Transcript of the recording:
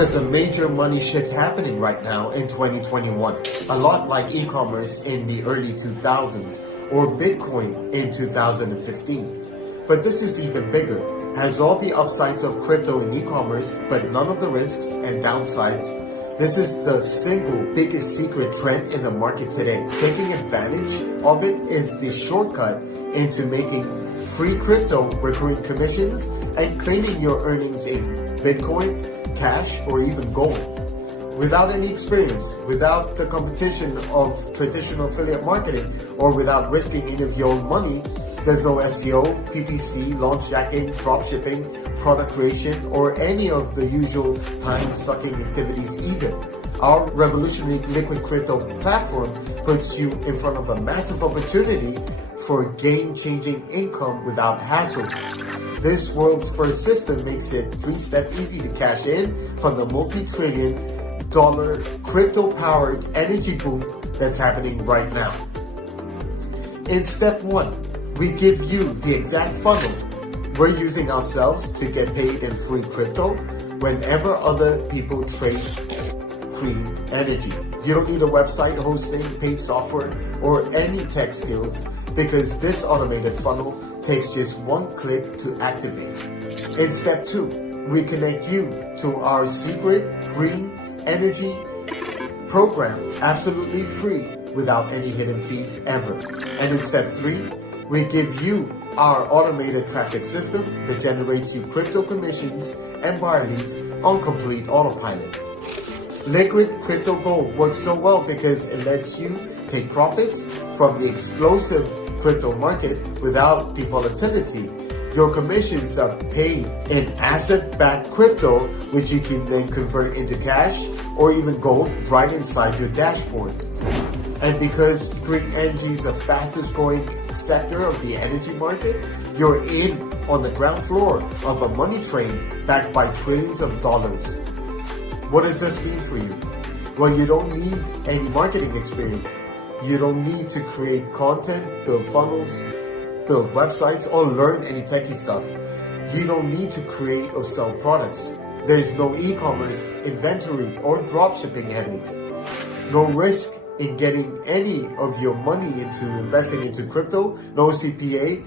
There's a major money shift happening right now in 2021, a lot like e-commerce in the early 2000s or Bitcoin in 2015. But this is even bigger, has all the upsides of crypto and e-commerce, but none of the risks and downsides. This is the single biggest secret trend in the market today. Taking advantage of it is the shortcut into making free crypto recurring commissions and claiming your earnings in Bitcoin, cash, or even gold. Without any experience, without the competition of traditional affiliate marketing, or without risking any of your own money, there's no SEO, PPC, launch jacking, dropshipping, product creation, or any of the usual time-sucking activities either. Our revolutionary liquid crypto platform puts you in front of a massive opportunity for game-changing income without hassle. This world's first system makes it 3-step easy to cash in from the multi-trillion dollar crypto-powered energy boom that's happening right now. In step 1, we give you the exact funnel we're using ourselves to get paid in free crypto whenever other people trade clean energy. You don't need a website hosting, paid software, or any tech skills because this automated funnel takes just one click to activate. In step 2, we connect you to our secret green energy program absolutely free without any hidden fees ever. And in step 3, we give you our automated traffic system that generates you crypto commissions and buyer leads on complete autopilot. Liquid Crypto Gold works so well because it lets you take profits from the explosive crypto market without the volatility. Your commissions are paid in asset-backed crypto, which you can then convert into cash or even gold right inside your dashboard. And because green energy is the fastest growing sector of the energy market, you're in on the ground floor of a money train backed by trillions of dollars. What does this mean for you? Well, you don't need any marketing experience. You don't need to create content, build funnels, build websites, or learn any techie stuff. You don't need to create or sell products. There's no e-commerce, inventory, or dropshipping headaches. No risk in getting any of your money into investing into crypto, no CPA,